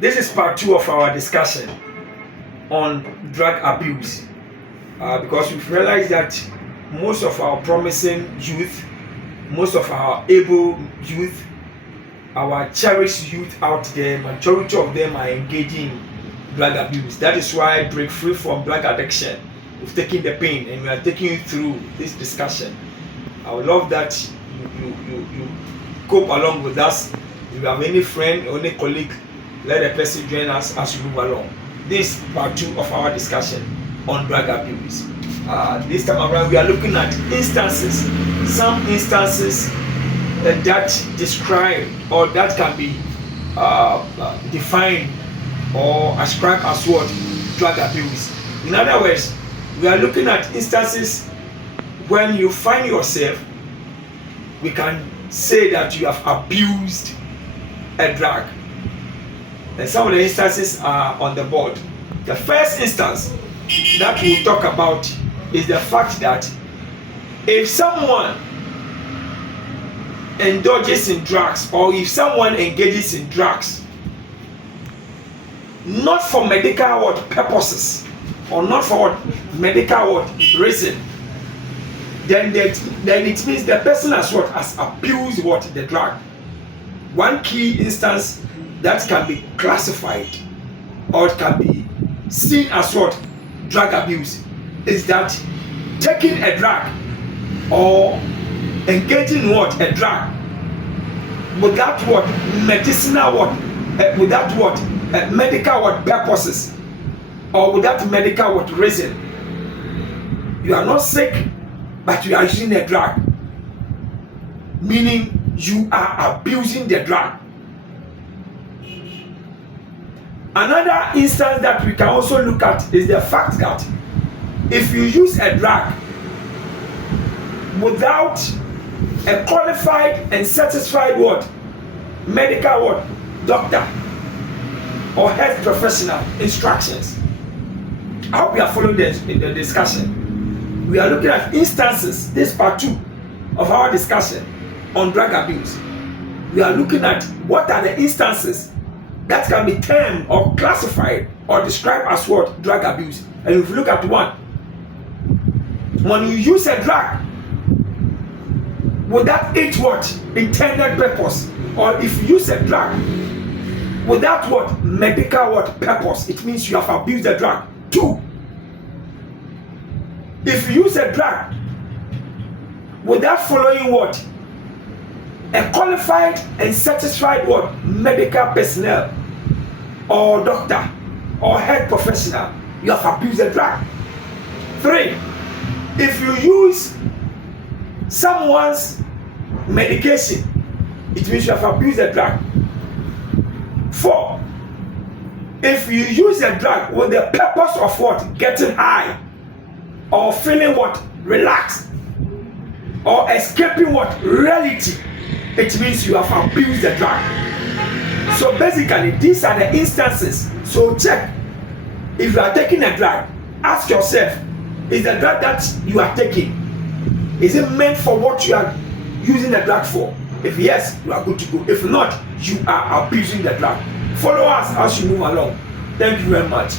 This is part two of our discussion on drug abuse because we've realized that most of our promising youth, most of our able youth, our cherished youth out there, majority of them are engaging in drug abuse. That is why Break Free from Drug Addiction, we've taken the pain and we are taking you through this discussion. I would love that you cope along with us. If you have any friend or any colleague, let the person join us as we move along. This is part two of our discussion on drug abuse. This time around, we are looking at some instances that describe or that can be defined or ascribed as what? Drug abuse. In other words, we are looking at instances when you find yourself, we can say that you have abused a drug. And some of the instances are on the board. The first instance that we'll talk about is the fact that if someone indulges in drugs or if someone engages in drugs, not for medical purposes or not for medical reason, then it means the person has abused the drug. One key instance that can be classified or can be seen as drug abuse is that taking a drug or engaging a drug without medicinal without medical purposes or without medical reason. You are not sick, but you are using a drug, meaning you are abusing the drug. Another instance that we can also look at is the fact that if you use a drug without a qualified and satisfied medical doctor or health professional instructions. I hope you are following the discussion. We are looking at instances, this part two of our discussion on drug abuse. We are looking at what are the instances that can be termed or classified or described as drug abuse. And if you look at one, when you use a drug without its intended purpose, or if you use a drug without medical purpose, it means you have abused the drug. Two, if you use a drug without following a qualified and satisfied medical personnel or doctor or health professional, you have abused the drug. Three, if you use someone's medication, it means you have abused the drug. Four, if you use a drug with the purpose of getting high or feeling relaxed or escaping reality, it means you have abused the drug. So basically, these are the instances. So check. If you are taking a drug, ask yourself, is the drug that you are taking, is it meant for what you are using the drug for? If yes, you are good to go. If not, you are abusing the drug. Follow us as you move along. Thank you very much.